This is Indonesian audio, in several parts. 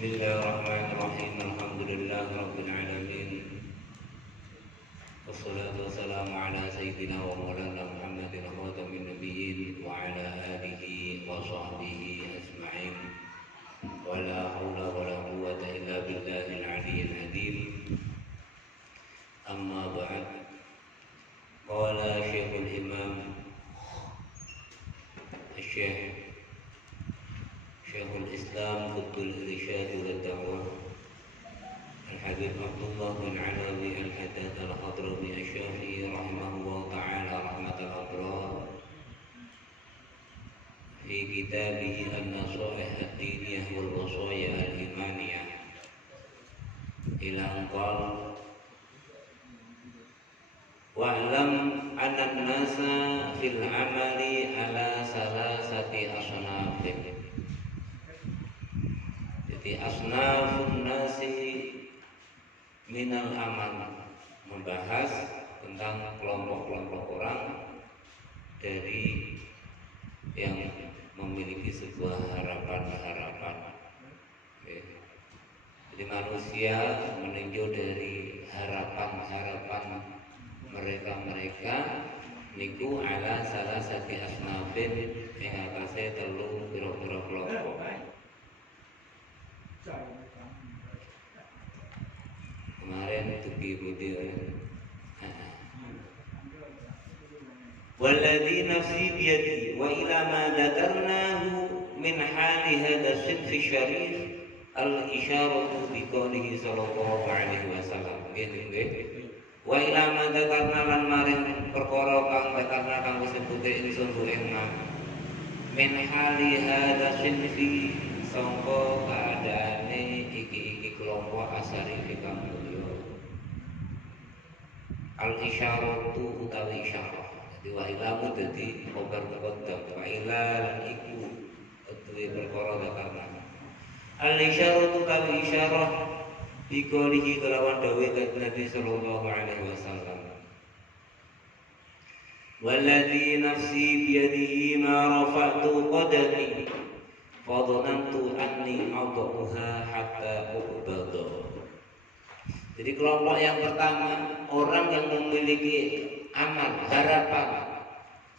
Bismillahirrahmanirrahim. Alhamdulillahirabbil alamin. Wassalatu wassalamu ala sayyidina wa maulana Muhammadin khatamin nabiyyin wa ala alihi wa sahbihi ajma'in. Wa la haula wa la quwwata illa billahil aliyyil azim. Amma ba'd. Qala Syekhul Imam Syekh Syekhul Islam Qutbul Irsyad wa Da'wah Al-Habib Abdullah bin Alawi Al-Haddad Al-Hadrami Asy-Syafi'i rahimahullah ta'ala rahmatal abrar fi kitabih An-Nasaih Ad-Diniyah wal Wasaya Al-Imaniyah ila anqal wa'lam anna an-nasa fil amali ala salasati asnafin. Jadi asnafun nasi minal amal, membahas tentang kelompok-kelompok orang dari yang memiliki sebuah harapan-harapan. Jadi manusia meninjau dari harapan-harapan mereka niku ala salah satu asnafin yang atasnya telu pira-pira kelompok. Kemarin tuki putih walladzi nafsi biyadi wa ila ma dzakarnahu min hali hadha sinfi syarif al-isyaratu bi qoulihi sallallahu alaihi wasallam. Nggih. Wa ila ma dzakarna lan maring perkara kang dzakarna kang wis sebute ingsun ku ing min hali hadha sinfi sangka keadaane iki kelompok asari kang mulya. Al-isyaratu utawi isyarah. Jadi wa ilamu dadi khabar muqaddam wa ila lan iku duwe perkara karena. Al-isyaratu utawi isyarah bikolihi kelawan dawe kanjeng Nabi sallallahu alaihi wasallam. Walladzi nafsi biyadihi ma rafa'tu qadami fadhanantu anni adaha hatta uqbada. Jadi kelompok yang pertama, orang yang memiliki amal, harapan,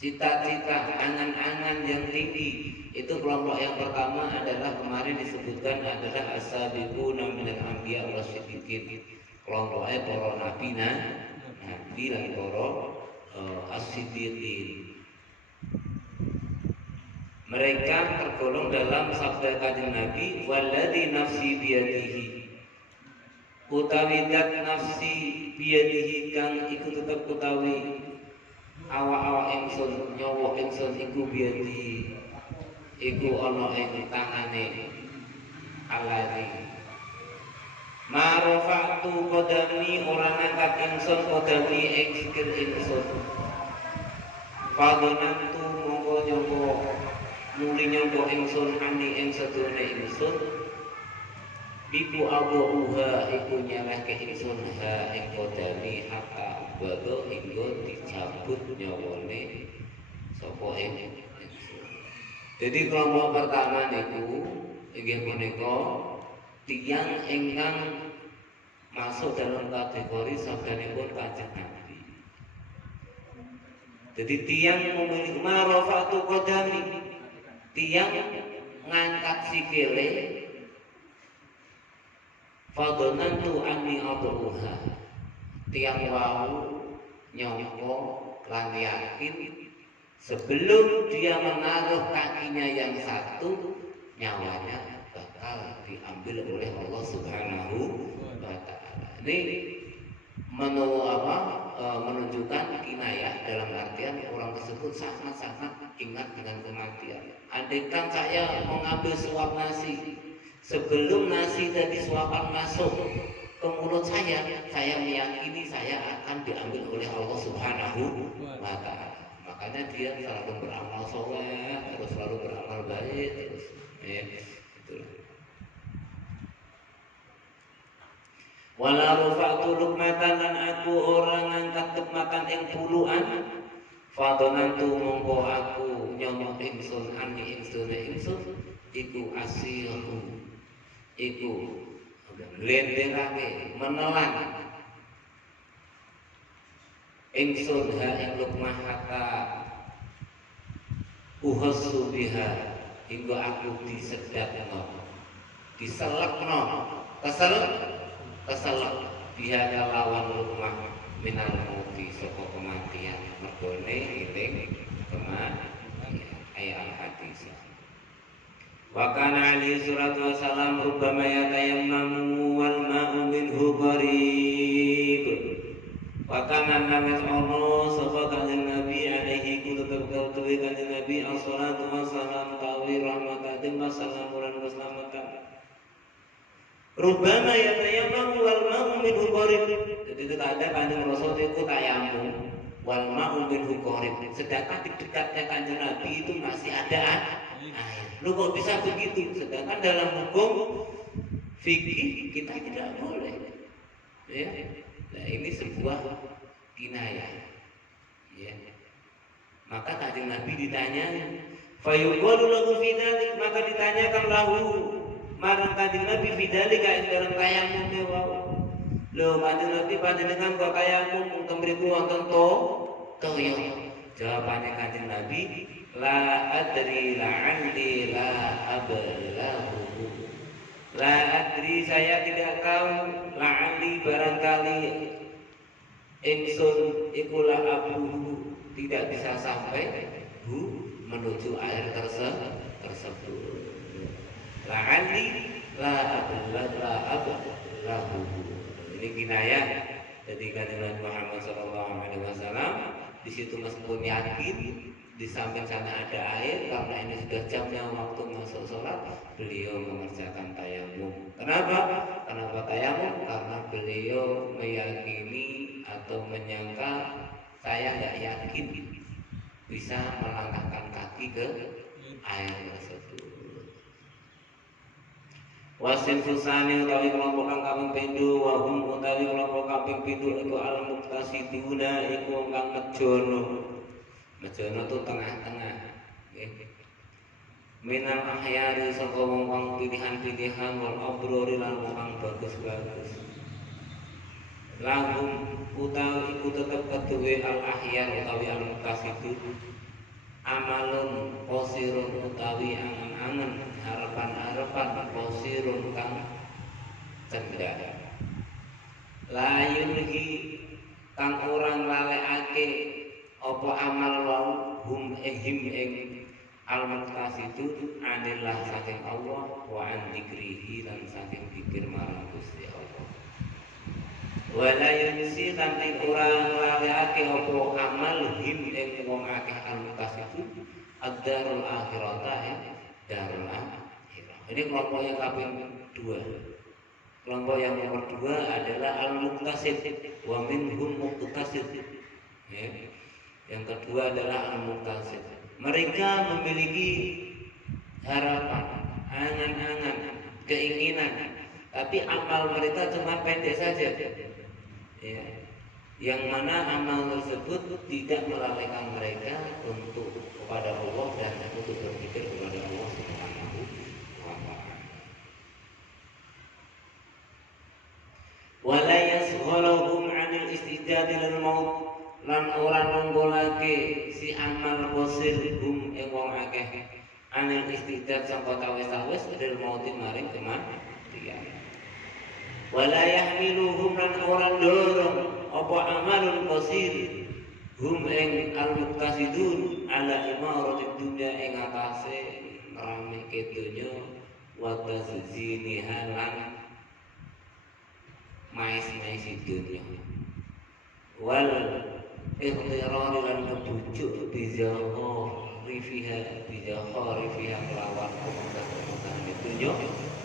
cita-cita, angan-angan yang tinggi. Itu kelompok yang pertama adalah kemarin disebutkan adalah as-sabiquna minal anbiya wa siddiqin. Kelompoknya para nabi lan para as-siddiqin. Mereka tergolong dalam sabda kanjeng Nabi, walladzi nafsi biyadihi, utawi dat nafsi biyadihi kang iku tetep utawi awak-awak ingsun, nyawa ingsun iku biyadihi, iku ana ing tangane Allahi. Marofatu qadami, ora ngangkat ingsun qadami ing sikil ingsun. Fadhanantu mongko nyangka muli nyangka ingsun ani ing sedune ingsun biku abuha iku nyalahke ingsun ha ing qadami hatta bado hingga dicabut nyawane sapa ing ingsun. Jadi kelompok pertama niku inggih punika tiyang ingkang masuk dalam kategori sabdanipun Kanjeng Nabi. Jadi tiyang memiliki marofatu qadami, tiyang ngangkat sikile fadhanantu anni adruha, tiyang wau nyangka lan yakin sebelum dia menaruh kakinya yang satu, nyawanya bakal diambil oleh Allah Subhanahu wa ta'ala. Ini menunjukkan kinayah dalam artian orang tersebut sangat-sangat ingat dengan kematian. Andaikan saya mengambil suap nasi, sebelum nasi dari suapan masuk ke mulut saya meyakini saya akan diambil oleh Allah Subhanahu wa ta'ala. Makanya dia selalu beramal soleh, terus selalu beramal baik, terus itulah. Wala rufa'tu lukmatan lan aku orang ngangkat lukmatan ing puluhan. Fadhanantu mongko aku nyomot ingsun ani ingsun iku asiru iku nglenderake menelan ingsun ha ing lukmah hatta uhassu biha hingga aku disedakno diselekno keselek biha kalawan lukmah minal mauti saka kematian mergone eling kematian ayat hadis. Wa kana alaihi salatu wassalam rubbama yatayammamu wal ma'u minhu qarib. Wa kana nabi Allah sapa kanjeng Nabi alaihi tetep kuwi kanjeng Nabi as-salatu wassalam tawi rahmatan wa salamun wassalamatan. Rubbama yatayammamu wal ma'u minhu qarib. Jadi itu ada kanjeng Rasul itu tayamum wal ma'u minhu qarib. Sedangkan di dekatnya kanjeng Nabi itu masih ada air. Lu kok bisa begitu? Sedangkan dalam hukum fikih kita tidak boleh. Ya. Nah, ini sebuah kinayah. Ya. Maka kanjeng Nabi ditanya, fayuqalu lahu fi dzalik, maka ditanyakan lahu marang kanjeng Nabi fi dzalika ing dalam tayamum wau. Lho kanjeng Nabi panjenengan kok tayamum mung mriku wonten toya. Jawabannya kanjeng Nabi, la adri la'alli la ablahu. La adri saya tidak tahu, la'alli barangkali ingsun ikulah abluhu tidak bisa sampai menuju air tersebut. La'alli la ablahu. Ini kinayah. Jadi kanjeng Nabi Muhammad SAW di situ meskipun yakin di samping sana ada air, karena ini sudah jamnya waktu masuk sholat, beliau mengerjakan tayamum. Kenapa? Kenapa tayamum? Karena beliau meyakini atau menyangka saya nggak yakin bisa melangkahkan kaki ke air tersebut. Wasin fusani utawi kelompok kang kaping pindho wa hum utawi kelompok kaping pindho iku al muqtasiduna iku kang mejono. Mejono tu tengah-tengah. Nggih. Minal ahyari saka wong pilihan-pilihan wal abrori lan wong bagus-bagus. Lahum utawi iku tetep keduwe al ahyar utawi al muqtasidun. Amalun qasirun utawi angen-angen harapan-harapan qasirun kang cendak la yunhi kang orang lalekake apa amal wau hum ehim ing al muqtasidun anillah saking Allah wa an dzikrihi lan saking zikir marang Gusti Allah. Wala yunsi kanthi orang lalekake apa amal him ing wong akeh al-muqtasidun ad-darul akhirah darul akhirah. Ini kelompok yang kaping 2. Kelompok yang nomor 2 adalah al-muqtasid wa minhum muqtasid. Ya. Yang kedua adalah al-muqtasid. Mereka memiliki harapan, angan-angan, keinginan, tapi amal mereka cuma pendek saja. Ya. Yang mana amal tersebut tidak melalaikan mereka untuk kepada Allah dan untuk berpikir kepada Allah Subhanahu wa ta'ala. Wala yasghaluhum 'anil istidad lil maut lan ora nunggulake si amal qasir hum ing wong akeh anil istidad sangka tawis-tawis lil maut maring kematian. Wala yahmiluhum lan ora dorong apa amalun qasir hum ing al-muqtasidun ala imaratid dunya ing atase ngrameke donya wa tazini halan mais-mais dunya wal ikhtirar lan kebujuk bizahari fiha kelawan kemudahan dunya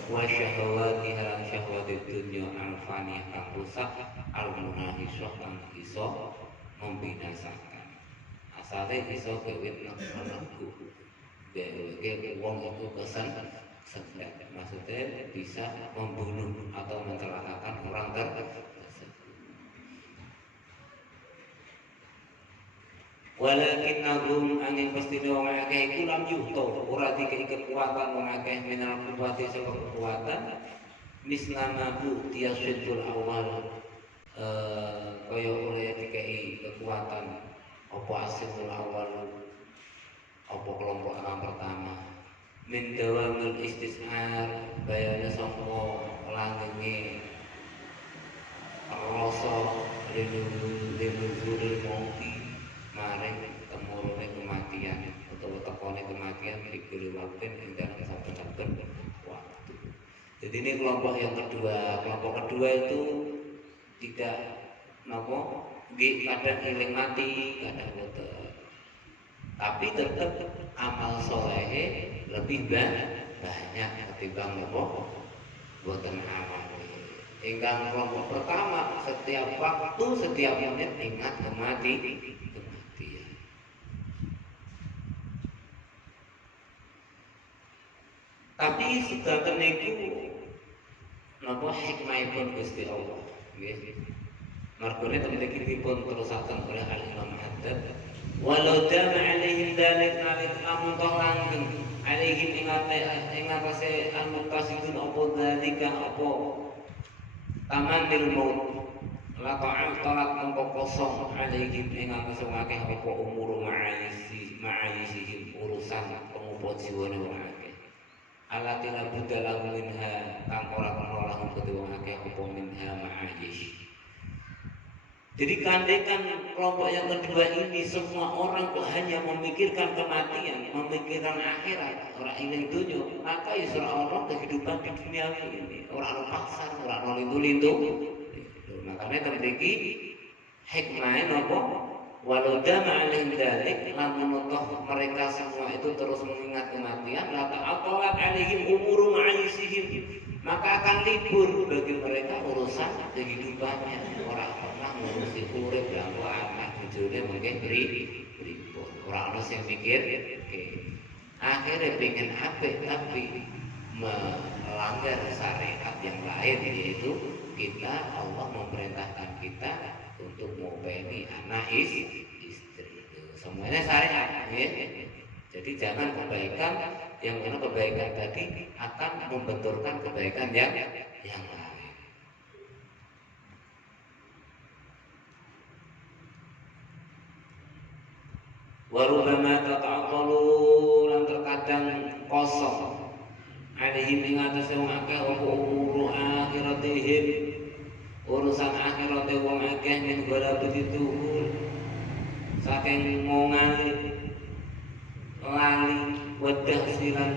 wa syahwati halan syahwati dunya al-faniyah kang rusak al-munahisah kang iso membinasakan. Asalnya iso kewit nafsu gawe wong itu kesan sedang, maksudnya bisa membunuh atau mencelakakan orang tersebut. Walakin nagum angin pasti wong akeh iku lam yuto ora dikei kekuatan wong akeh minal kuwati saka kekuatan mislamahu tiyasyidul awal kaya oleh dikai kekuatan apa asimul awal apa kelompok orang pertama min dawamul istis'ar bayane sangka langgenge rasa linuzulil mauti maring temurune kematian utawa tekone kematian dikuli waktu ing dalam saben-saben waktu. Jadi ini kelompok yang kedua. Kelompok kedua itu tidak napa kadang eling mati, kadang boten. Tapi tetap amal soleh lebih banyak ketimbang napa boten amal. Ingkang kelompok pertama setiap waktu, setiap menit ingat kematian. Tapi sedanten niku napa hikmahipun Gusti Allah nggih. Margone temen dipun terusaken oleh Al-Imam Haddad walau dama alaihim dzalik nalik amun toh langgeng alaihim ing atase al-muqtasidun apa dzalika apa tamanil maut la ta'al talat mongko kosong alaihim ing atase akeh apa umur ma'ayisihim urusan pengupo jiwane wong akeh alati la budalahu minha kang ora kena lahum kedua akeh apa minha ma'ayish. Jadi kandekan kelompok yang kedua ini semua orang kok hanya memikirkan kematian, memikirkan akhirat, orang ingin dunia, maka ya surah Allah kehidupan di dunia ini orang pasar, orang lintu-lintu. Makanya terjadi hikmahnya nopo walau dama alaihim dzalik lamun toh mereka semua itu terus mengingat kematian la ta'attalat alaihim umuru ma'aisihim maka akan libur bagi mereka urusan kehidupannya. Orang pernah ngurusi urip lan anak bojone mungkin ribut. Ora ono sing mikir akhirnya pengen apik tapi melanggar syariat yang lain, yaitu kita Allah memerintahkan kita untuk ngopeni anak istri. Semuanya syariat ya. Jadi jangan kebaikan yang mana kebaikan tadi akan membenturkan kebaikan yang lain. Warubama tata'aqalu lan terkadang kosong alaihim ing atase wong akeh apa umur akhiratihim urusan akhirat wong akeh min gara begitu saking mongali lali wadah silan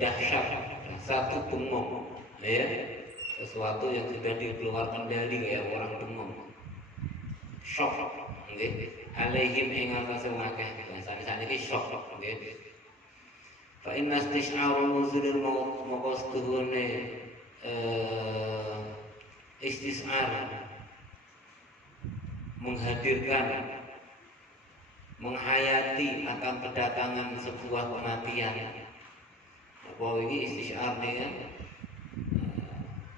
dahsyat satu bengong ya sesuatu yang sudah dikeluarkan dari kayak orang bengong shock nggih alaihim ing atase wong akeh sakjane iki shock nggih fa inna istish'aru nuzulil maut maka setuhune istis'ar menghadirkan menghayati akan kedatangan sebuah kematian. Apa ini istis'ar nih kan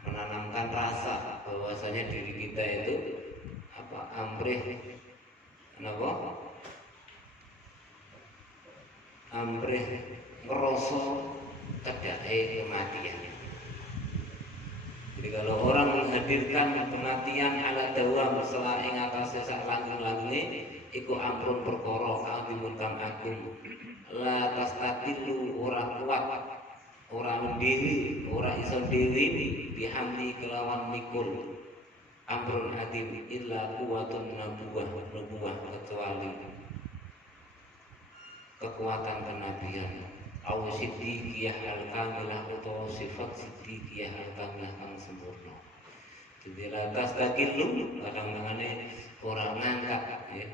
menanamkan rasa bahwasanya diri kita itu apa amrih kenapa amrih ngerasa kedake kematian. Jadi kalau orang menghadirkan kematian ala dawam setelah ing atase sak langgeng-langgenge iku amrun perkara kang kang agung la tastatilu ora kuat ora mendiri ora iso diri dihamdi kelawan mikul amrun adim illa quwwatun nubuwah kecuali kekuatan kenabian au siddiqiyah al-kamilah utawa sifat siddiqiyah al-kamilah kang sempurna. Jadi lantas takilu kadang-kadang orang ngangkat ya.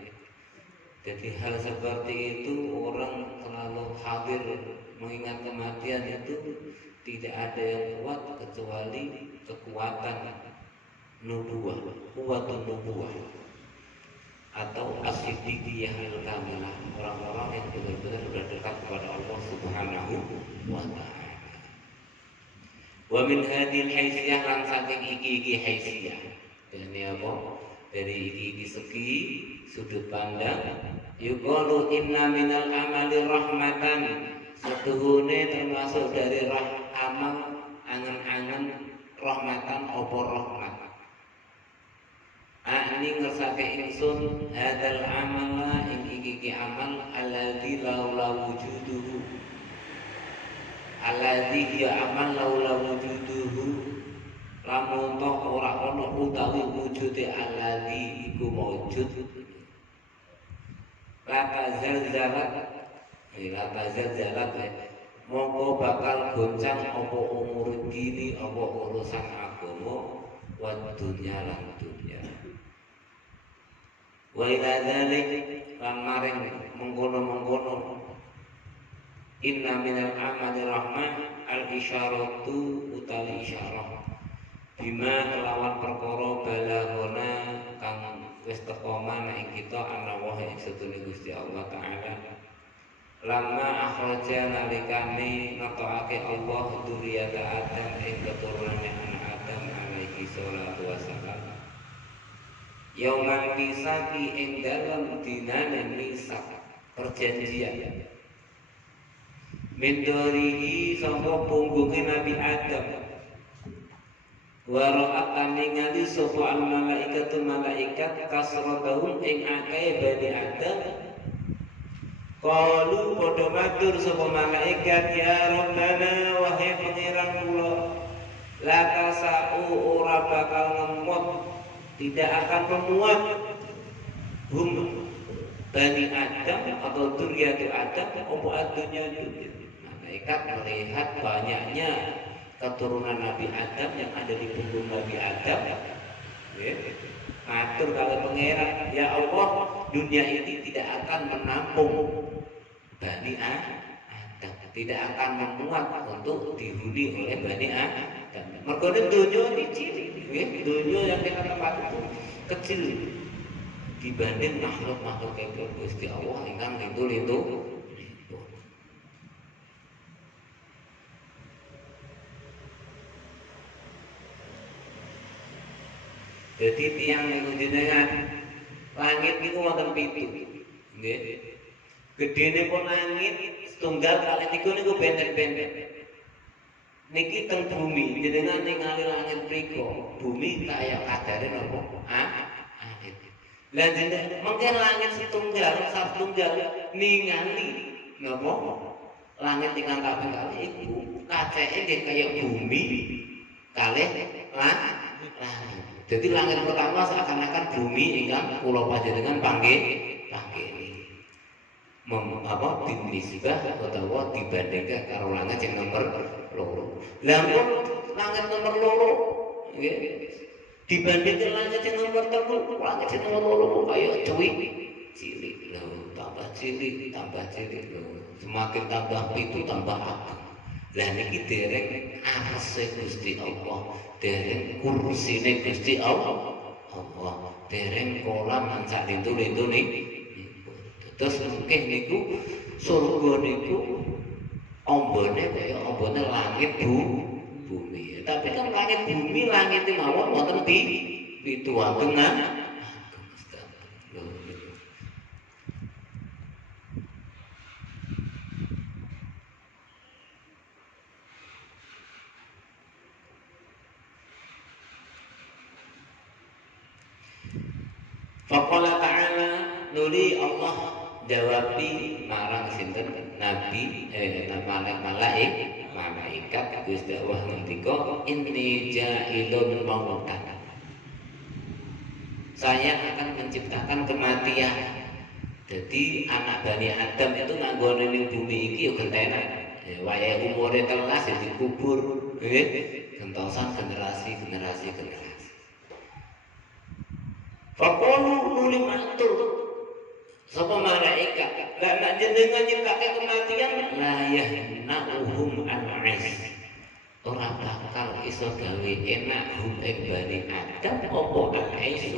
Jadi hal seperti itu orang terlalu hadir mengingat kematian itu tidak ada yang kuat kecuali kekuatan nubuwah, kuwatun nubuwah atau as-siddiqiyah al-kamilah, orang-orang yang benar-benar sudah dekat kepada Allah Subhanahu wa ta'ala. Wa min hadhil haysiyah lan saking iki haysiyah. Ini apa? Dari iki segi sudut pandang yuqalu inna minal amali rahmatan setuhune termasuk dari amal angen-angen rahmatan apa rahmat. Ani ngersake ingsun hadal amala ing iki amal alladzi laula wujuduhu. Alladzi ya amal laula wujuduhu. Lamun toh ora ana utawi wujude alladzi iku maujud. Lata zalzalat mongko bakal goncang apa umur dini apa urusan agama wa dunya lan dunya. Wa ila dzalik lan maring mengkono-mengkono inna minal amali rahmah al isyaratu utawi isyarah bima kelawan perkara balagona kang wis teka maneh ing kita ana wa ing sedune Gusti Allah taala lama akhraja nalikane ngetokake Allah dzurriyyata Adam ing keturunan anak Adam alaihi salatu wassalam yauman misaki ing dalem dinane misak perjanjian min dorihi sangka punggunge Nabi Adam wa ra'at ningali sapa al malaikatu malaikat kasratahum ing akeh Bani Adam qalu padha matur sapa malaikat ya Rabbana wahai pangeran kula la tasau ora bakal ngemot tidak akan memuat Bani Adam atau dzurriyyatu Adam apa adunya dunia. Malaikat melihat banyaknya keturunan Nabi Adam yang ada di punggung Nabi Adam. Matur kalau pangeran, ya Allah, dunia ini tidak akan menampung Bani Adam, tidak akan memuat untuk dihuni oleh Bani Adam. Mergo dunia ini cilik, dunia yang kita tempat itu kecil dibanding makhluk-makhluk yang Gusti Allah ingkang lintu-lintu. Jadi tiang niku jenengan langit niku wonten 7. Nggih. Gedene pun langit setunggal kali niku benten-benten. Niki teng bumi jenengan ningali langit mriku, bumi kaya kadare napa? Langit. Lah jenengan mungkin langit setunggal ningali napa? Langit ingkang kaping kalih iku kaceke nggih kaya bumi kalih langit. Jadi langit pertama seakan-akan bumi ingkang kula panjenengan panggeni. Dinisbah utawa dibandingkan karo langit yang nomor 2. Lah langit nomor 2 nggih dibandingkan langit yang nomor 3, langit yang nomor 2 kaya cuwik cilik lho, tambah cilik lho. Semakin tambah pitu tambah ageng. Lah niki dereng arse Gusti Allah, dereng kursine Gusti Allah, dereng kolam lan sak lintu-lintu niki. Terus mungkin niku surga niku ombone kaya ombone langit bumi. Tapi kan langit bumi langit mawon wonten pituwuhan Faqala ta'ala nuli Allah jawabi marang sinten nabi malaikat Gusti Allah ngendika inni ja'ilun mautan. Saya akan menciptakan kematian. Jadi anak Bani Adam itu nanggone ning bumi iki yo gentenan. Wayahe umure telas ya dikubur, gentosan generasi. Faqulu nuli matur sapa malaikat la nek jenengan nyiptake kematian la yahna'uhum al-'aish ora bakal iso gawe enak hum Bani Adam apa al-'aish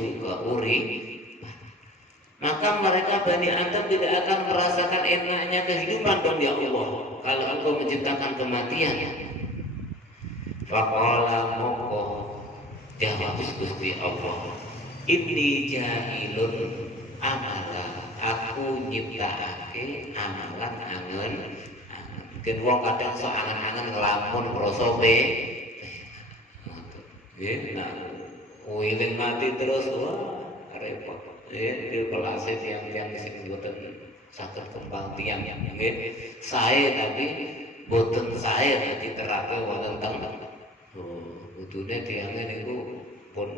maka mereka Bani Adam tidak akan merasakan enaknya kehidupan dong ya Allah kalau Engkau menciptakan kematian. Faqala mongko jawab Gusti Allah inni ja'ilun amala aku nyiptakake amalan angen. Mungkin wong kadang sok angen-angen ngelamun ngrasa Nggih, nah wiling mati terus wah repot. Nggih, kelas tiang-tiang sing mboten saged kembang tiang nggih. Sae tapi boten sae diterapke wonten teng kudune tiange niku pun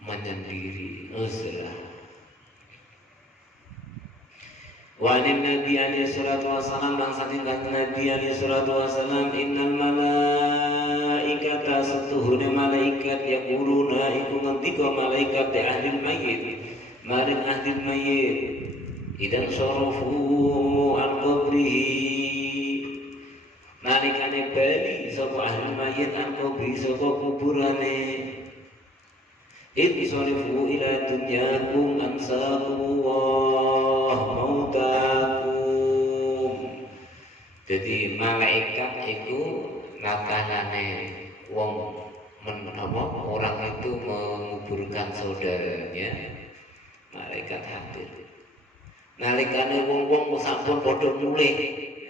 menyendiri usrah. Wa Nabi alaihi salatu wasallam lan saking Nabi alaihi salatu wasallam innal malaikata satuhune malaikat yaquluna iku ngendika malaikat di ahli mayit maring ahli mayit idan sarafu an qabrihi nalikane bali sapa ahli mayit an qabri sapa kuburane Insarifu ila dunyakum ansakumullah mautakum. Jadi malaikat itu nakalane wong orang itu menguburkan saudaranya, malaikat hadir. Nalikane wong-wong sampun padha mulih,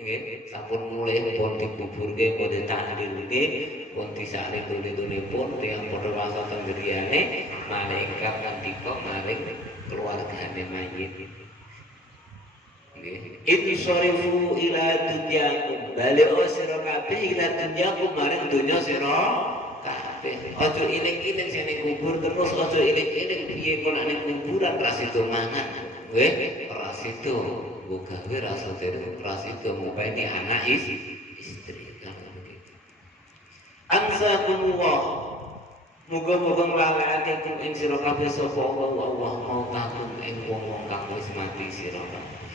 nggih, sampun mulih pun dikuburke, pun ditahlilke, pun disalib-salibipun tiyang padha wasa teng griyane, malaikat ngendika maring keluargane mayit. Nggih, insarifu ila dunyakum, balik sira kabeh ila dunyakum maring donya sira kabeh. Aja iling-iling sing kubur terus, aja iling-iling piye kok nek kuburan ra sido mangan. Nggih, ora sido gawe rasa terus, ora sido ngopeni anak istri kan begitu. Ansakumullah, muga-muga nglalekake kum ing sira kabeh sapa Allah mau takum ing wong-wong kang wis mati sira kabeh.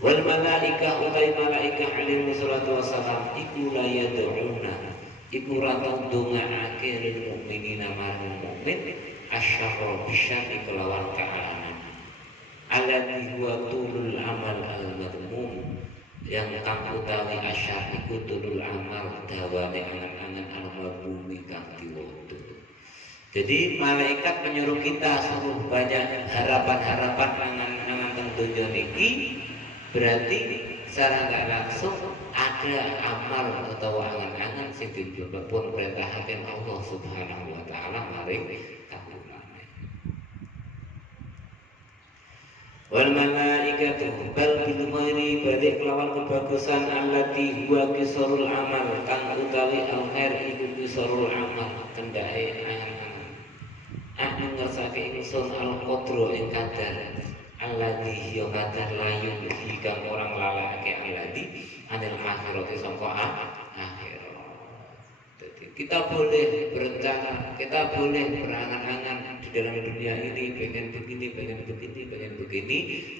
Wal malaikah utai malaikah alaihi salatu wassalam iku la yad'una iku ra tau ndongaake lil mukminina marang mukmin asyarra bisyarri kelawan kealaman alladzi huwa tulul amal al-madmum yang kang utawi asyar iku tulul amal dawane angan-angan al-madmumi kang diwodo. Jadi malaikat menyuruh kita suruh banyak harapan-harapan angan-angan teng donya niki, berarti secara nggak langsung ada amal atau angan-angan sing dipun perintahaken Allah Subhanahu wa taala maring kawulane. Wal malaikatu bal bil khairi balik kelawan kebagusan allati huwa qisarul amal kang utawi al khair iku qisarul amal kendake angan-angan. Anu ngersake ingsun al qadru ing kadar alladzi ya kadar layu kang orang lalake alladzi anil akhirati sangka akhirat. Jadi kita boleh berencana, kita boleh berangan-angan di dalam dunia ini pengen begini,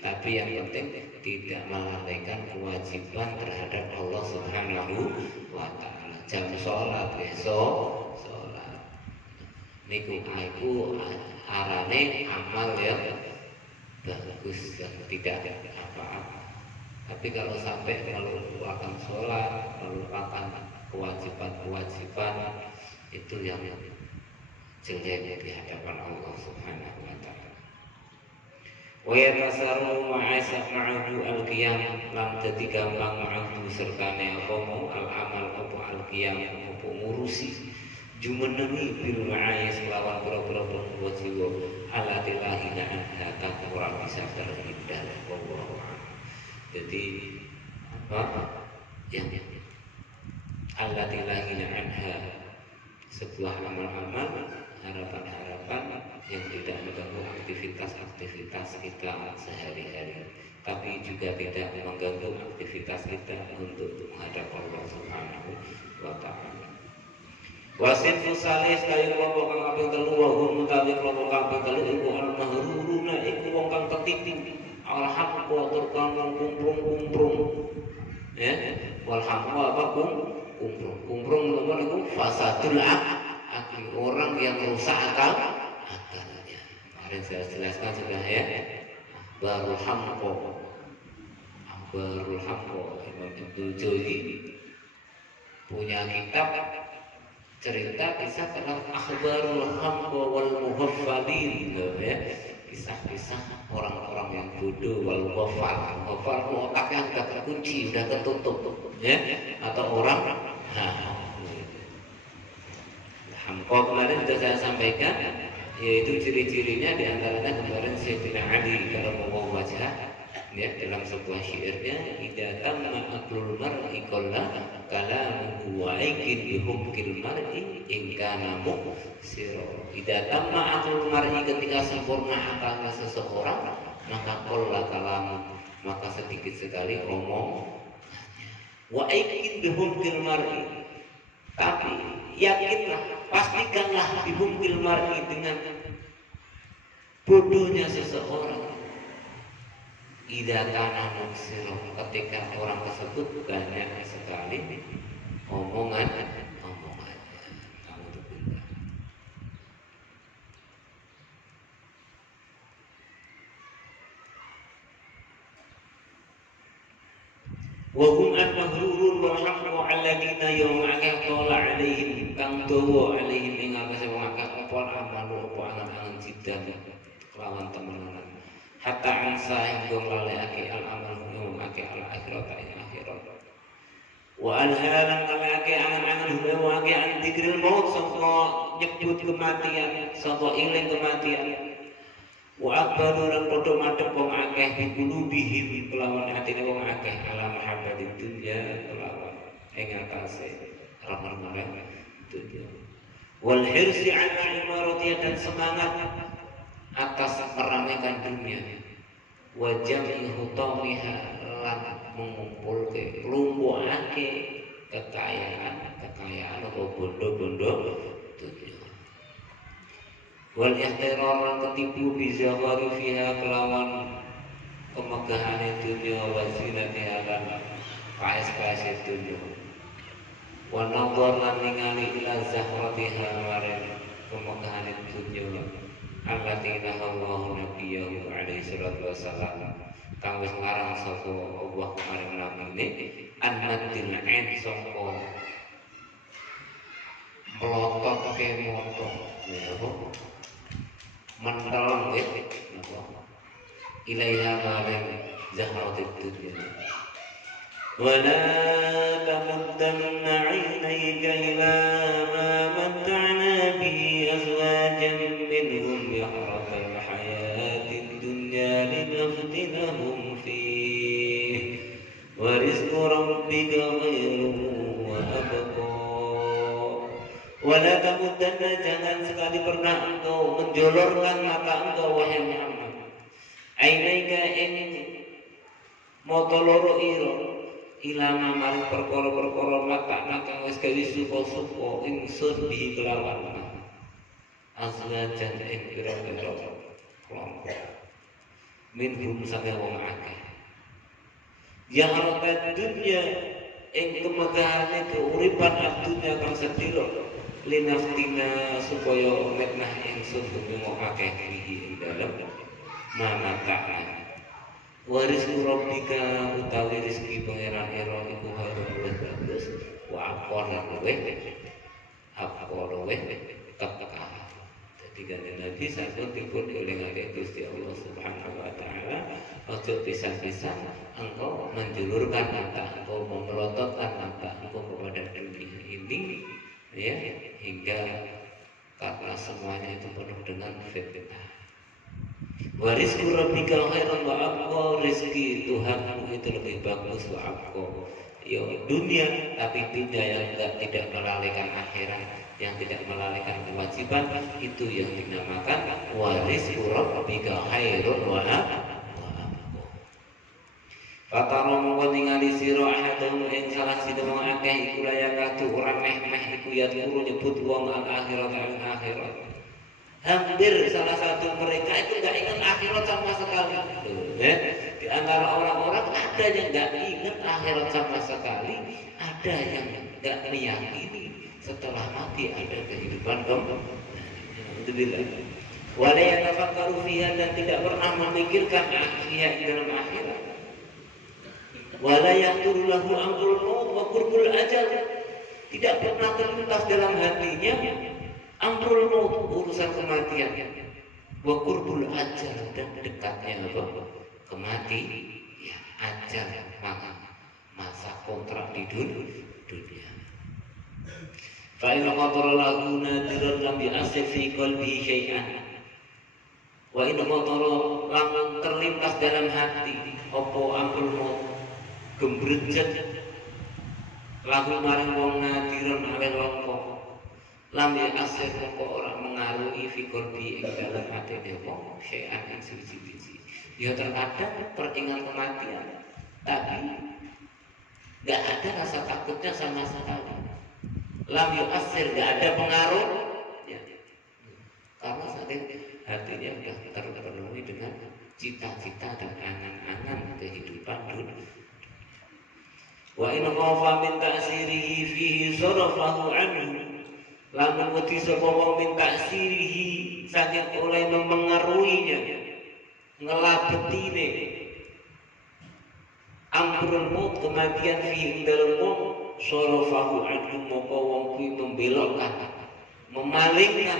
tapi yang penting tidak melalaikan kewajiban terhadap Allah Subhanahu wa taala. Jam sholat besok sholat. Niku arane amal yang bagus dan tidak apa-apa. Tapi kalau sampai melupakan sholat, melupakan kewajiban-kewajiban, itu yang jelek di hadapan Allah Subhanahu wa taala. Wa yatasaru ma'ahu al-qiyam lam dadi gampang ma'ahu sertane apa mau al-amal apa al-qiyam apa ngurusi jumenengi bil ma'ayis lawan pira-pira jiwa alatilahina anha kang ora bisa terhindar Allah. Jadi apa yang alatilahina anha sebuah amal-amal harapan-harapan yang tidak mengganggu aktivitas-aktivitas kita sehari-hari, tapi juga tidak mengganggu aktivitas kita untuk menghadap Allah Subhanahu wa taala. Wasin fusalis kaya kelompok kang kaping 3 wa hum utawi kelompok kaping 3 iku al-mahruruna iku wong kang ketipu al-haqqa tur kang kumprung-kumprung ya wal haqqa apa kumprung apa niku fasadul akli orang yang rusak akalnya. Kemarin saya jelaskan sudah ya. Barul haqqa Imam Ibnu Jauzi punya kitab cerita kisah tentang akhbarul hamqa wal muhaffalin ya, kisah-kisah orang-orang yang bodoh wal muhaffal otaknya sudah terkunci, sudah tertutup ya, atau orang Hamqa kemarin sudah saya sampaikan, yaitu ciri-cirinya diantaranya kemarin Sayyidina Ali karramallahu wajhah ya dalam sebuah syairnya, idza tamma aqlul mar'i qalla kalamuhu wa aikin bihukil mar'i in kana muksira. Idza tamma aqlul mar'i, ketika sempurna akalnya seseorang, maka qalla kalamu, maka sedikit sekali omong. Wa aikin bihukil mar'i, tapi yakinlah, pastikanlah bihukil mar'i, dengan bodohnya seseorang. Idza kana muksira, ketika orang tersebut banyak sekali omongannya. Wa hum al-maghrurun wal haqqu alladziina yawma'aka qala 'alaihim kang dawa 'alaihim ing atase wong akeh apa amalu apa angan-angan jidan kelawan temenan. Hatta ansa hingga ngalekake al-amal wong akeh al-akhirat ing akhirat. Wa anhalan ngalekake angan-angan wong akeh an dzikril maut, sangka nyebut kematian, sangka iling kematian. Wa akbaru lan padha madhep wong akeh biqulubihim kelawan atine wong akeh ala mahabbatid dunya kelawan ing atase remen-remen dunya. Wal hirsi ala imarati, dan semangat atas meramaikan dunia. Wa jam'i hutamiha, lan mengumpulke lumpuhake kekayaan atau bondo-bondo dunia. Wal ihtirar, lan ketipu bizawari fiha kelawan kemegahan dunia, wa zinatiha lan paes-paes dunia. Wa nadhar, lan ningali ila zahratiha maring kemegahan dunia. Allatina Allahu nabiyahu alaihi salatu wassalam, kang wis ngarang sapa Allah maring nabine annadil ain, sangka melotot ke moto apa mentel napa ilaiha maring zahratid dunya. Wala tamuddanna 'ainayka ila ma matta'na bihi azwajan minhum yahratal hayatid dunya linaftinahum fihi wa rizqu rabbika khairun wa abqa. Wala tamuddanna, jangan sekali pernah engkau menjolorkan mata engkau wahai Muhammad, 'ainayka ing mata loro ira, ilama maring perkara-perkara mata kang wis gawe suka-suka ingsun bihi kelawan azwajan ing pira-pira kelompok minhum sange wong akeh yang harta dunya ing kemegahane keuripan dunya kang sedhira linaftina supaya metnah ingsun wong akeh bihi ing dalem mamata. Waris rabbika, utawi rezeki pangeran ira iku harus luwih bagus, wa aqor lan luwih kekal. Dadi kanjeng Nabi sampun dipun diolehake Gusti Allah Subhanahu wa taala, aja pisan-pisan engkau menjulurkan mata, engkau memelototkan mata engkau kepada dunia ini ya, hingga karena semuanya itu penuh dengan fitnah. Warizqu rabbika khairan wa abqa, rezeki Tuhanmu itu lebih bagus wa abqa. Ya dunia, tapi dunia yang tidak melalaikan akhirat, yang tidak melalaikan kewajiban, itu yang dinamakan warizqu rabbika khairan wa abqa. Fatara mongko ningali sira ahadum ing salah siji wong akeh iku layak katu ora meh-meh iku ya turu nyebut wong akhirat al akhirat. Hampir salah satu mereka itu nggak ingat akhirat sama sekali. Ya. Di antara orang-orang ada yang nggak ingat akhirat sama sekali, ada yang nggak meyakini setelah mati ada kehidupan kembali. Alhamdulillah. Wala yatafakkaru fiha, dan tidak pernah memikirkan fiha dalam akhirat. Wala yaqulu lahu amrul maut wa qurbul ajal, tidak pernah terlintas dalam hatinya amrul maut, urusan kematian, wa qurbul ajal, dan dekatnya apa? Kematian, ya, ajal, masa kontrak di dunia. fa in qadara lahu nadiran lam ya'sif fi qalbihi syai'an wa in qadara lamun terlintas dalam hati apa amrul maut gembrejet lagu maring wong nadiran ale longko lam ya'sif moko ora mengaruhi fi qalbi ing dalam hati wong syai'an ing siji-siji ya terkadang teringat kematian tapi nggak ada rasa takutnya sama sekali. Lam yu'assir, nggak ada pengaruh ya. Karena saking hatinya sudah terpenuhi dengan cita-cita dan angan-angan kehidupan dunia. Wa in khafa min ta'sirihi fihi sarafahu anhu lamun wedi sapa wong min ta'sirihi saking oleh mempengaruhinya ngelabetine amrul maut kematian fi dalam wong sarafahu anhu moko wong kuwi membelokkan memalingkan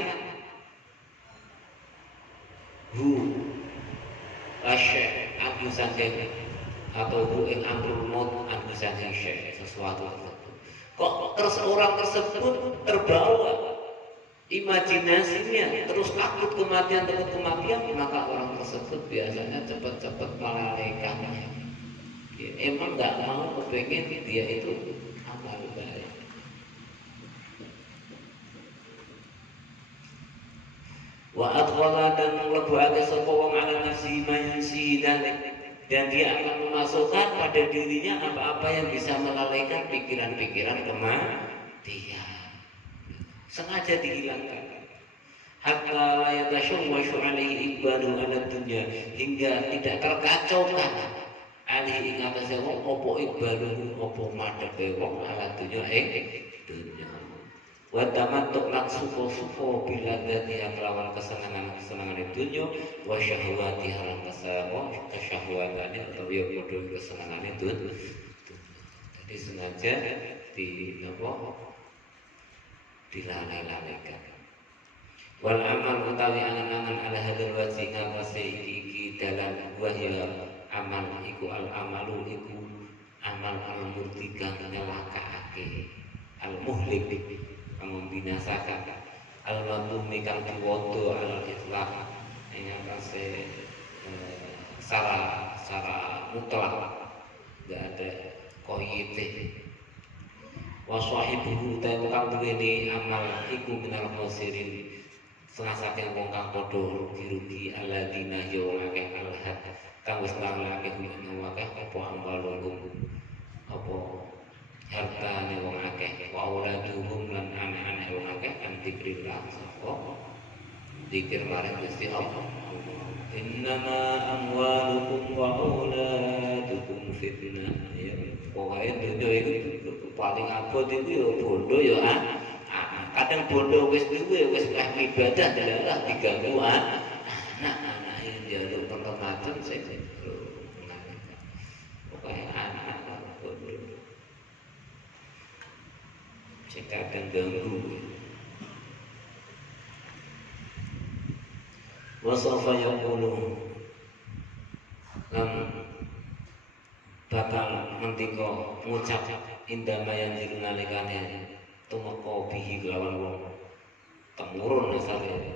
asyik aku saking atau ing amrul maut aku saking syekh sesuatu kok terus orang tersebut terbawa imajinasinya terus takut kematian maka orang tersebut biasanya cepat-cepat melalaikannya ya, emang nggak mau kepengen dia itu amal baik. Wa adghala dan mlebuake sapa wong ala nafsi mayansi dan dia akan memasukkan pada dirinya apa-apa yang bisa melalaikan pikiran-pikiran kematian. Sengaja dihilangkan. Hatta la yatashawwashu alaihi iqbalu ala dunya hingga tidak terkacaukan alaihi ing atase wong apa iqbalu apa madhepe wong ala dunya ing dunya. Wa tamattu lan suko-suko bila dadi kelawan kesenangan dunya wa syahwati haram kesyahwatane atau ya padha kesenangane dunya. Jadi sengaja dilalaikan. Wal amal utawi angan-angan ala hadzal wajhi ngawase iki dalam wahya amal iku al amalu iku amal al murti kang nyelakaake al muhlik membinasakan al madhumi kang diwodo al itlaq ing atase secara mutlak enggak ada koyite wa sahibuhu ta kang duweni amal iku minal khosirin setengah saking wong kang padha rugi-rugi alladzina ya akeh alhad kang wis ngalake kuwi akeh apa ambalum apa hartane wong akeh wa auladuhum lan anak-anak wong akeh kan dikrillah sapa dikir marang Gusti Allah innama amwalukum wa auladukum fitnah ya pokoke dunya iku paling abot iku ya bondo ya kadang bondo wis duwe wis ibadah dalah diganggu anak yang jaluk penghormatan saya pokoknya anak bondo sing kadang ganggu wasafa yaqulu lan bakal mentika ngucap indama yang nalikane tumeka bihi lawan wong temurun asale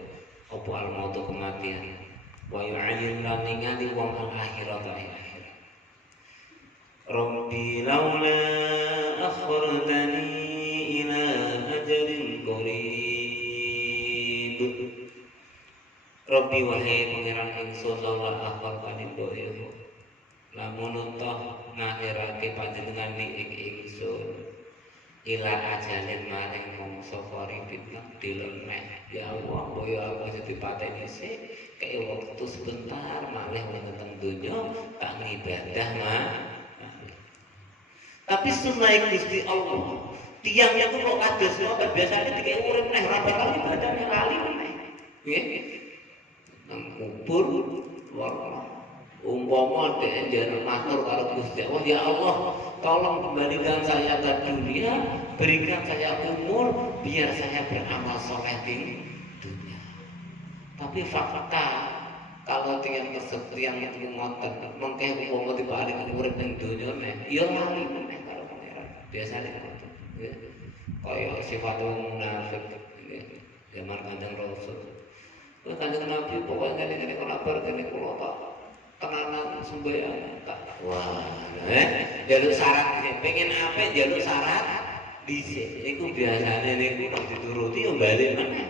apa al mautu kematian wa yu'ayyin lan ningali wong al akhirat akhirat rabbi laula akhartani ila ajalin qarib rabbi wahai pangeran ingsun laula akhartani doyo lamun toh ngakhirake panjenengan ing ingsun ila ajalin maring mongso qaribin dilemeh ya Allah boyo aku jadi pateni sik kaya waktu sebentar malih wonten donya tak ngibadah tapi sunai Gusti Allah tiangnya ku kok kados ngoten biasane dikek urip neh ora bakal ibadah lali meneh nggih nang kubur warna umpama dhek njaluk matur karo Gusti Allah ya Allah tolong kembalikan saya ke dunia berikan saya umur biar saya beramal soleh di dunia tapi fakta kalau tiang kesetrian itu ngoten mengke umpama diparing urip ning dunya neh ya lali meneh karo pangeran biasane ngoten kaya sifat wong munafik zaman Kanjeng Rasul. Kanjeng Nabi pokoknya ngene-ngene kabar kene kula tak tenanan sembahyang tak. Wah, jaluk syarat pengen apa jaluk syarat dhisik. Iku biasane niku nek dituruti yo bali meneh.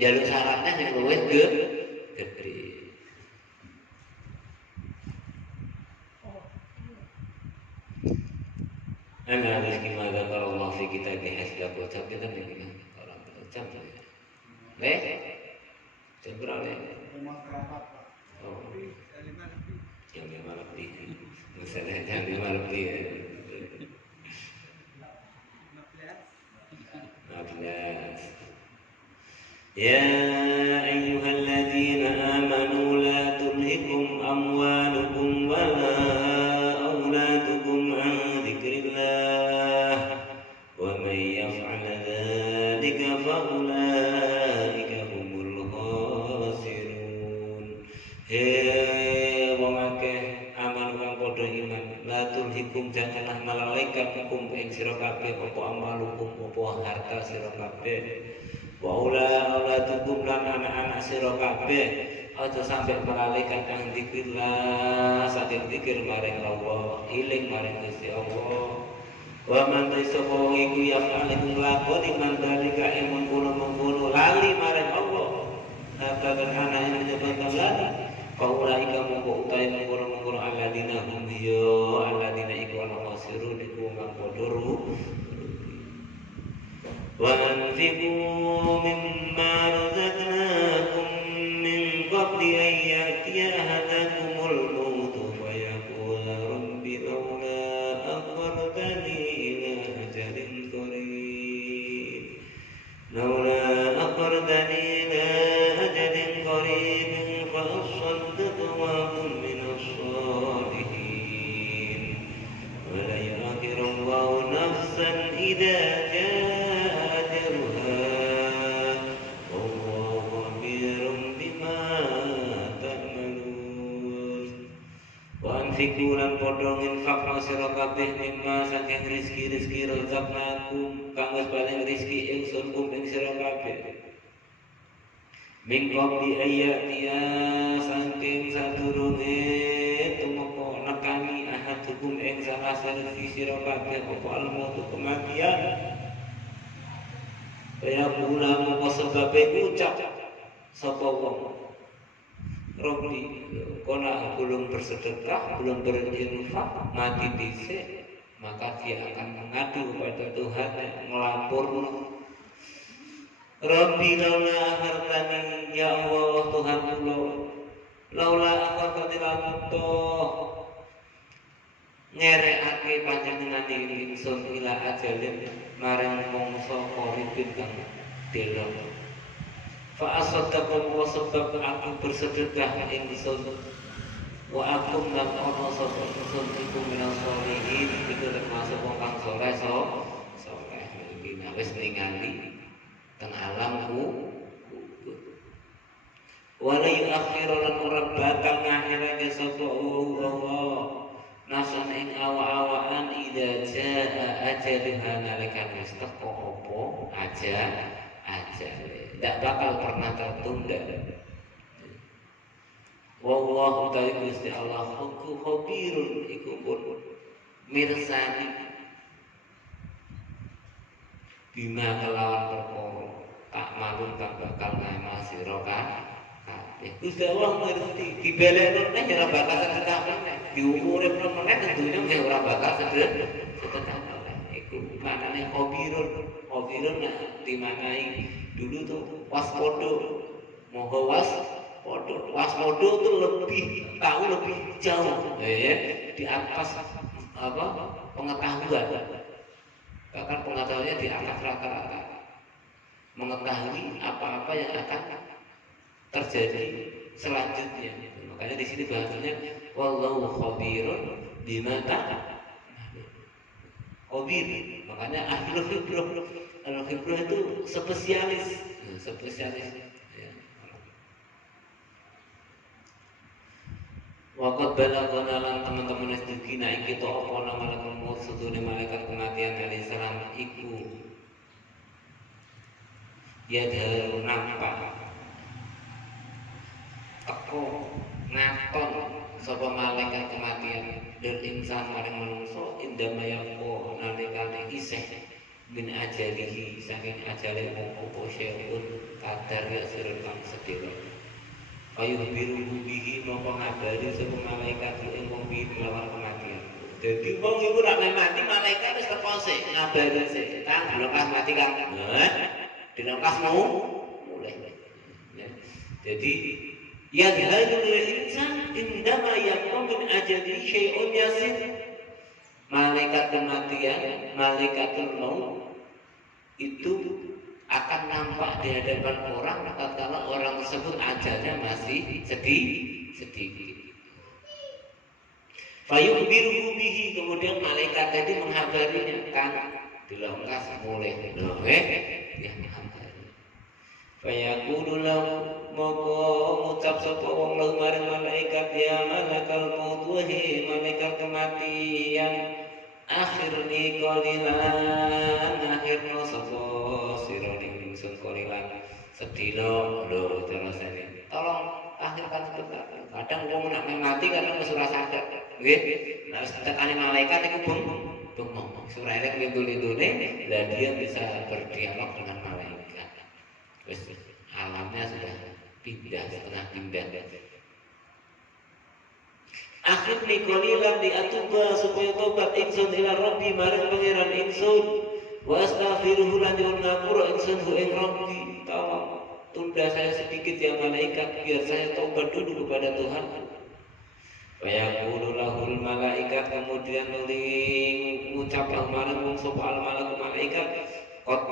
Jaluk syaratnya sing luwih gedhe. Ana rizki ma dzakara Allah fi kitabih hasbah ucap kita nih orang ucap jam berapa oh jam 5 lebih misalnya jam 5 lebih ya 15 ya ayyuhalladzina amanu la tulhikum amwalukum wala auladukum an dzikrillah wa may yaf'al dzalika fa ulaika humul khasirun. Wong akeh aman kang padha iman la tulhikum janganlah melalaikan hukum ing sira kabeh apa amalukum apa harta sira kabeh wa auladukum lan anak-anak sira kabeh aja sampai melalaikan kang zikrillah saking zikir maring Allah iling maring Gusti Allah wa man tasawwa iku yaf'al iku lakoni man dalika ing mengkono-mengkono lali maring Allah kata anak yang menyebabkan lali kaulai kamu kok utai mengkono-mengkono alladzina hum ya alladzina iku ana khasirun iku kang padha وأنفقوا مما رزقناكم من قبل أن يأتي أحدكم الموت فيقول رب لولا أخرتني إلى أجل قريب فأصدق وأكن من الصالحين ولن يؤخر الله نفسا إذا جاء Fikulan podong infak sira kabeh mimma saking rezeki rezaknakum kang wis paling rezeki ingsun kum ing sira kabeh min qabli ayatiya saking sadurunge tumeka nekani ahadukum ing salah siji sira kabeh apa almautu kematian kaya kula moko sebabe ucap sapa wong Robbi, kona belum bersedekah, belum berinfak, mati dhisik, maka dia akan mengadu kepada Tuhan, melapor. Robbi laula akhartani ya Allah Tuhan kula, laula akhartani lamutoh ngerekake panjenengan ingsun ila ajalin marang mangsa koripin kang delok. Fa'asaddakum wa sebab aku bersedekah ingsun wa akum lan ana sapa ingsun iku minal sholihin iku termasuk wong kang saleh saleh iki wis ningali teng alamku wa la yu'akhiru lan ora bakal ngakhirake sapa Allah nasan ing awa-awaan idza jaa ajaluha nalika wis teko apa ajal tidak bakal pernah tertunda. Wallahu ta'ala Gusti Allah khabirun iku pun mirsani bima kelawan perkara tak malu tak bakal ngamal sira kabeh. Gusti Allah ngerti dibelekno nek ora bakal sedekah meneh diumure meneh tentunya nek ora bakal sedekah iku maknane khabirun nek dimaknai dulu tuh waspodo moga waspodo tuh lebih tahu lebih jauh di atas apa pengetahuan bahkan pengetahuannya di atas rata-rata mengetahui apa-apa yang akan terjadi selanjutnya makanya di sini bahasanya wallahu khabirun bima khabir makanya ahlul khibrah itu spesialis ya. Waqad balagana lan teman-teman sedina iki to apa malaikat maut sedune malaikat kematian alaihi salam iku yadharu nampak teko ngaton sapa malaikat kematian del insan maring manungsa indama yaqo nalikane isih min ajalihi saking ajale apa syai'un kadar ya sirul kang sedhela ayuh biru bihi moko ngabari sapa malaikat ing wong lawan kematian. Dadi wong iku nek mati malaikat wis teko sik ngabari sik. Kang dilengkas mati Kang. Dilengkas mau mulai. Ya. Jadi ya hadul insan indama yaqum min ajali syai'un yasir. Malaikat kematian, malaikatul maut itu akan nampak di hadapan orang tatkala orang tersebut ajalnya masih sedikit. Fayukhbiruhu bihi, kemudian malaikat tadi menghabarinya kan dilengkas mulai ya menghabari. Fayaqulu lahu moko ngucap sapa wong lahu marang malaikat ya malakal maut wahai malaikat kematian akhirni qalilan akhirno sapa sira ning ingsun qalilan sedina lho terus ini tolong akhirkan sebentar. Kadang wong nek mati kadang wis ora sadar nggih nek wis tekane malaikat iku bengong surere lindu-lindune lah dia bisa berdialog dengan malaikat wis alamnya sudah setengah pindah. Akhirni qalilan diatuba supaya tobat ingsun ila rabbi marang pangeran ingsun wa astaghfiruhu lan ngapura ingsun hu ing rabbi tolong tunda saya sedikit ya malaikat biar saya tobat dulu kepada Tuhan. Wa yaqulu lahul malaikat kemudian nuling ngucap marang wong sapa al malaikat qad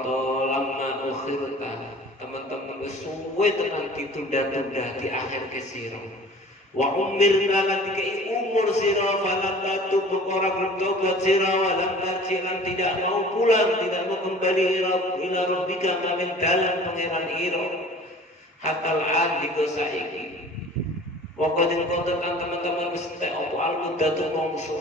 lamma ukhirta teman-teman wis suwe tenan ditunda-tunda di akhir kesira. Wa umir lan dikai umur sira falam tatub ora bertobat sira walam tarjilan tidak mau pulang tidak mau kembali ila rabbika maring dalan pangeran ira hatal an digo saiki wa qadin kontekan teman-teman wis entek apa al-muddatu mongso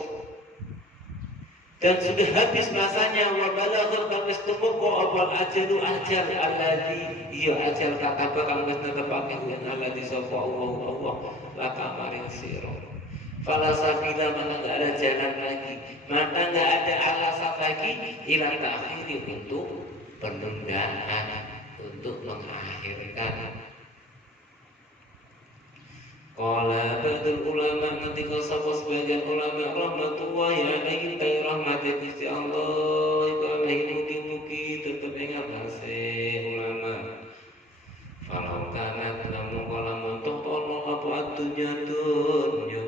dan sudah habis masanya wa balagha kang tumeka apa ajalu ajal alladzi ya ajal kata kang wis netepake yen alladzi sapa Allah laka maring sira fala sabila mana enggak ada jalan lagi maka enggak ada alasan lagi ila ta'khiri untuk penundaan untuk mengakhirkan. Qala ba'dul ulama ketika sapa sebagian ulama rahmatullahi alaihi ta rahmati Gusti Allah iku alaihi mugi-mugi tetep ing atase ulama. Falau kana lamun kala montok ono apa adunya dunya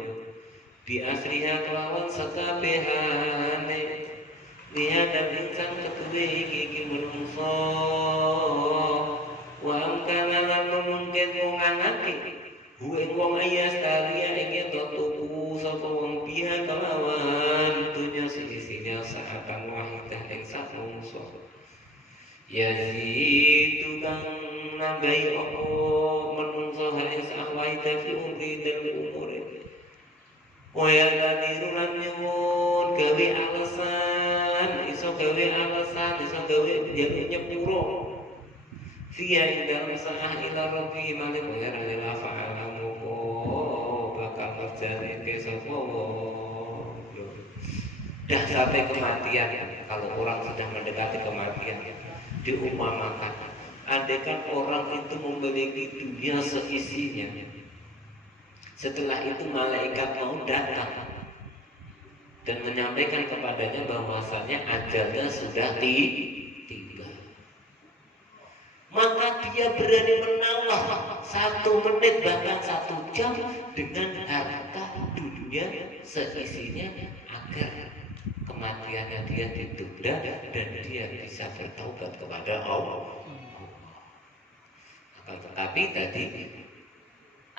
bi asriha kelawan sakabehane lihat dan insan ketuwe iki menungso wa amkana lan mungkin ngangake huweng wong ayas talia ingin tuku sapa wong biha kelawan dunya sisinya saatan wahidah ing sak mungso yazidu kang nambahi apa menungso ing sak wahidah fi umri dan umure waya ladiru lan nyuwun gawe alasan iso gawe nyepuro fiya ing dalem sa'ah ila rabbi malik pangeran ila fa'alamu bakal kerjane ke sapa dah sampai kematian. Kalau orang sudah mendekati kematian diumpamakan andaikan orang itu memiliki dunia seisinya, setelah itu malaikat mau datang dan menyampaikan kepadanya bahwasannya ajalnya sudah tiba, maka dia berani menawar 1 menit bahkan 1 jam dengan harta dunia seisinya agar kematiannya dia ditunda dan dia bisa bertaubat kepada Allah. Akan tetapi tadi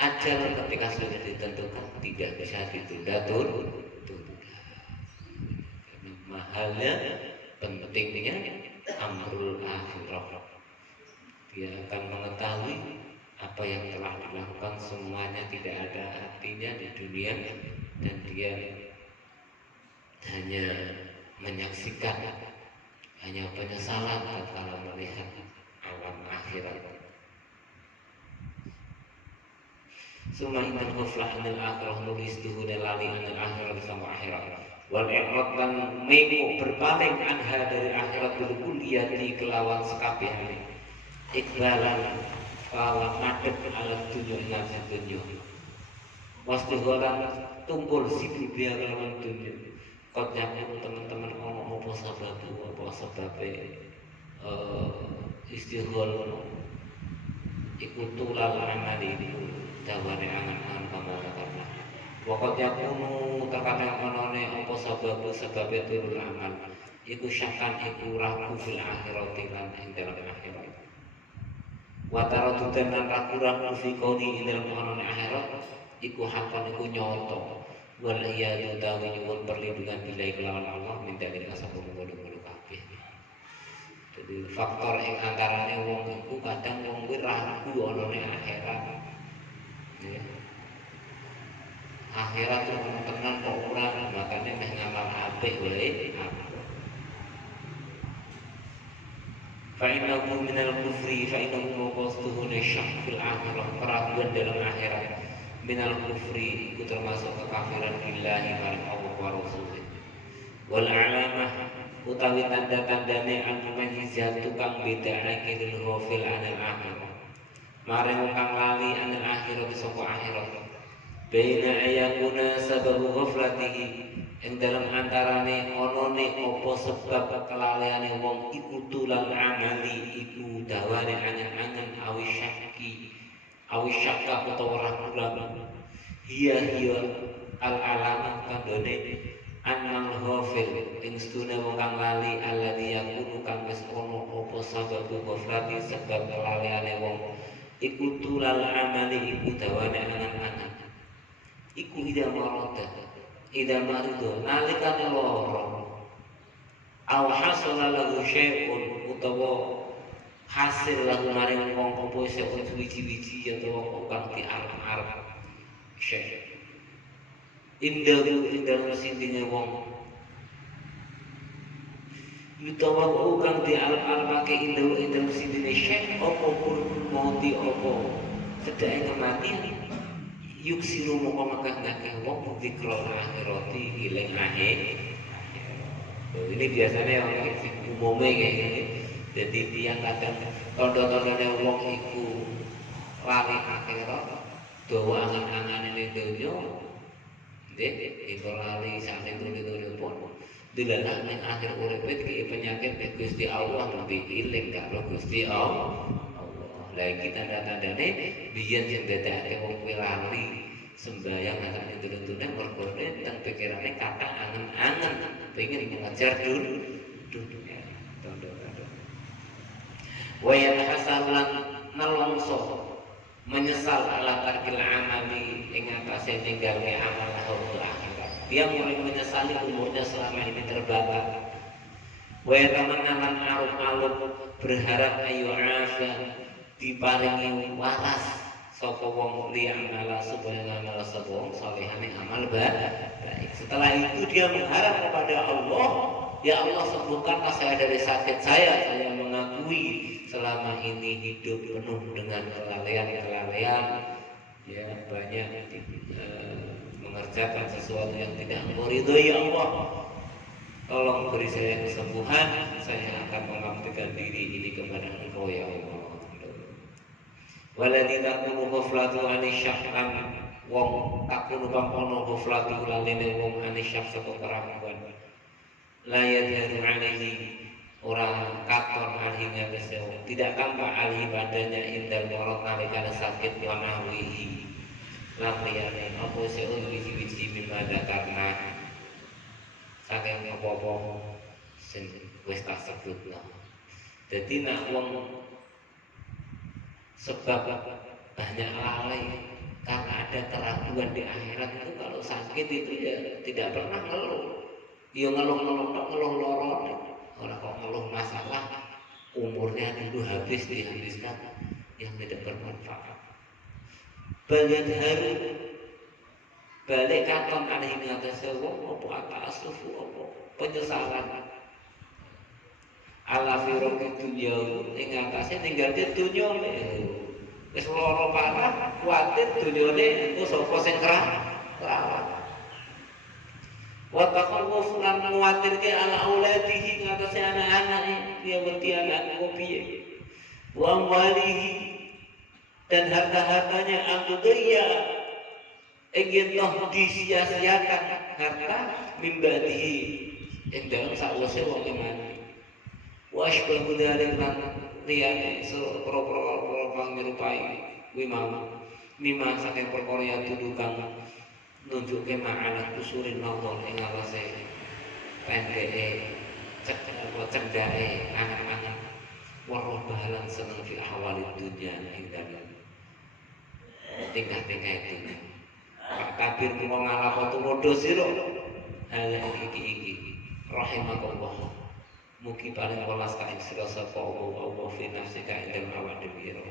ajal ketika sudah ditentukan tidak bisa ditunda tunda. Mahalnya pentingnya amrul akhirah. Dia akan mengetahui apa yang telah dilakukan semuanya tidak ada artinya di dunia dan dia hanya menyaksikan, hanya penyesalan kalau melihat alam akhirat. Suma innal ghaflah anil akhirah nulis duhune lali anil akhirat sama akhirat. Wal i'rad lan mengo berpaling anha dari akhirat bil kulliyati kelawan sekabehane. Ikbalan kelawan madhep ala dunya ing dunya. Wastiholan tumpul sibuk biar kelawan dunya. Kau jangan teman-teman ngomong apa sebabnya istihol iku tulal amal ini dawane angan-angan pamala karena waktu yakunu terkadang onone apa sebabnya turun amal iku syakan iku ragu fil akhirat lan ing dalam akhirat wa taradudan lan ragu fi kauni ing dalam onone akhirat iku hakon iku nyoto wal iyadu tawi nyuwun perlindungan billahi kelawan Allah minta diri kasabung mulu-mulu kabeh. Jadi faktor yang antarane wong iku kadang wong kuwi ragu onone akhirat. Ya. Akhirat itu tenan kok ora, makane meh ngamal apik wae. Fa innahu minal kufri fa innahu mawqastuhu syak fil akhirah, keraguan dalam akhirat. Minal kufri itu termasuk kekafiran billahi maring Allah wa rasulih. Wal alamah utawi tanda-tandane al-mumayyizat tukang bedakake lil ghafil anil akhirah. Maring kang lali anil akhirat saka akhirat. Baina ayakuna sababu ghaflatihi ing dalam antarane onone apa sebab kelaleane wong iku tulal amali iku dawane angen-angen awi syakka utawa ragu-ragu. Hiya al-alamah kandone annal ghafil ing stune wong kang lali alladhi yakunu kang wis ono apa sababu ghaflati sebab kelaleane wong iku tulal amali iku dawane angen-angen iku ida marido nalikane lara aw hasala lahu syai'un utawa hasil lahu maring wong apa seun wiji-wiji utawa kang diarep-arep syai' indahu sindine wong utawa kang diarep-arepake indahu sindine syai' apa pun mati apa kedake kematian yuksiru moko ngakeh wong zikra akhirati ilang akhir. Ini biasanya yang umumnya kayak gini. Jadi tiang kadang tondo-tondone wong iku lali akhirat, dawa angan-angan ini dunya. Nggih, iku lali sampe turu-turu pun. Dilalah ning akhir uripe iki penyakit Gusti Allah nembe iling karo Gusti Allah. Lah iki tanda-tandane biyen sing dadekake wong kuwi lali sembahyang ngaten itu-itune mergone teng pikirane kathah angen-angen pengen mengejar dunia. Tondo-tondo. Wa yatahasalan nalongso menyesal ala tarkil amali ing atase ninggalke amal untuk akhirat. Dia mulai menyesali umurnya selama ini terbatas. Wa yatamannalan alum-alum berharap ayu afa diparingi waras sapa wong liya'mala supaya ngamal sapa wong salehane amal baik. Setelah itu dia mengharap kepada Allah, ya Allah sembuhkanlah saya dari sakit saya mengakui selama ini hidup penuh dengan kelalaian ya banyak mengerjakan sesuatu yang tidak Engkau ridhoi ya Allah. Tolong beri saya kesembuhan, saya akan mengabdikan diri ini kepada Engkau ya Allah. Waladhi takunu ghaflatu anisyakan wong takunu pampono ghaflatu lalene wong anisyak saka keraguan la yadharu alaihi orang katon alhi ngatese tidak tampak alhi badannya indal marad nalikane sakit wa nahwihi lan liyane apa seun wiji-wiji mimada karena saking apa-apa sing wis tak sebutna. Dadi nek wong sebab banyak lalai karena ada keraguan di akhirat itu kalau sakit itu ya tidak pernah ngeluh. Ya ngeluh loro. Orang kok ngeluh masalah umurnya dulu dihabiskan yang tidak bermanfaat. Balik katon alaihi ngatasi wong apa asufu apa penyesalan ala firaqid dunya ing atase ninggalke dunya wis lara parah kuwatir dunyane engko sapa sing kerawat wa taqawwuf lan kuwatirke ala auladihi ing atase anak-anake dia wedi anakku piye wa amwalihi dan harta-hartanya angkudaya ingin toh disia-siakan harta mimbadihi ing dalam sakwise wong mati wa asbahu dzalik lan liyane pro kang nyerupai kuwi mau mimma saking perkara ya tudukan nunjukke ma'ana usurin nazar ing atase pendeke cendake angan-angan waroh bahalan seneng fi ahwalid dunya ing dalem tingkah-tingkah itu Pak Kabir kula ngalakotu modho sira ala iki rahimakallah mugi paling welas ka ing sira sapa Allah fi nafsika ing dalem awak dhewe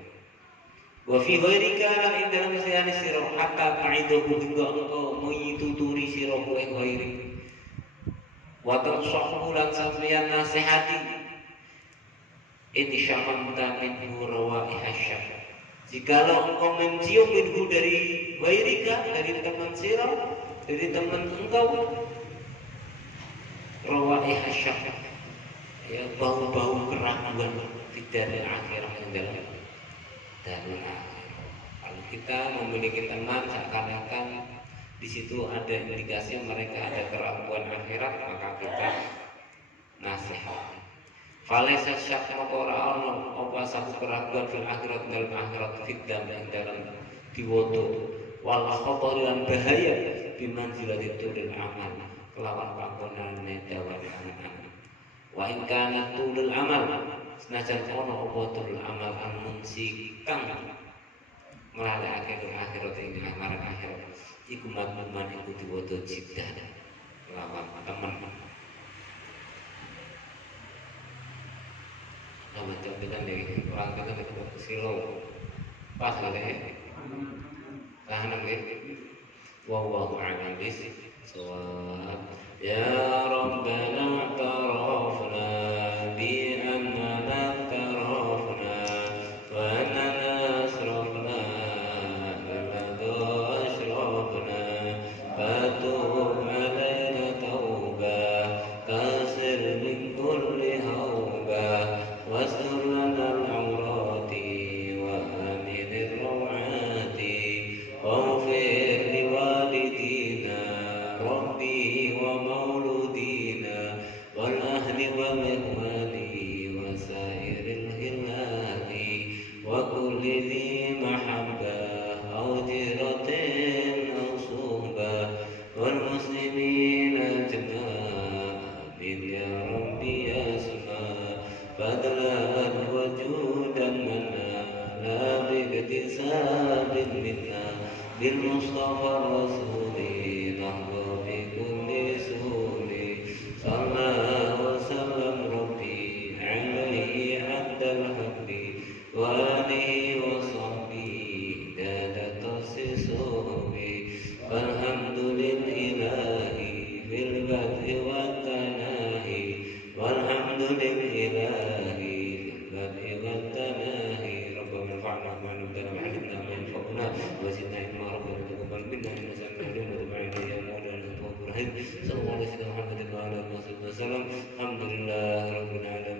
wa fi ghairika lan ing dalem siyane sira hatta ta'iduhu hingga engko muyituturi sira kowe ghairi wa tansahu lan sampeyan nasihati insya'amta min rawaiha syah jikalau engkau mencium minhu dari ghairika dari teman sira dari teman engkau rawaiha syah ya bau-bau keraguan di dalam akhirat yang dalam darul akhirah. Kalau kita memiliki teman seakan-akan di situ ada indikasi mereka ada keraguan akhirat, maka kita nasihat. Falaysa syak maqara apa satu keraguan fil akhirat dalam akhirat fitdam yang dalam diwoto wal khatar lan bahaya bimanzilati tulil amal kelawan panggonane dawan anak-anak. Wa in kana tulul amal senajan ono apa tulul amal amunsi kang nglalekake akhirat ing marang akhirat iku madmuman iku diwoto jiddan lawan temen nama kita nih orang kita nih silo pas lagi tahan lagi wallahu a'lam bishawab ya rabbana tarafna bi annana tarafna wa annana asrafna bimadu asrafna fatub alaina tauba kasir min kulli hauba واستر لنا العورات وآمن الروعات واغفر لوالدينا ربي ومولودينا والأهل والإخوان وسائر الهلال وكل ذي محبة أو جرة أو صحبة والمسلمين أجمعين يا ربي يا سماء فضلا وجودا منا لا باكتساب منا بالمصطفى الرسول نهضى بكل سهول صلى وسلم ربي عليه عبد الحق وآله وصحبه داد تصصه والحمد لله في البدء والتناهي والحمد لله وزدنا علما ربنا تقبل منا انك سميع عليم وتب علينا يا مولانا تواب رحيم صلى الله عليه وسلم محمد وعلى اله وصحبه وسلم الحمد لله رب العالمين.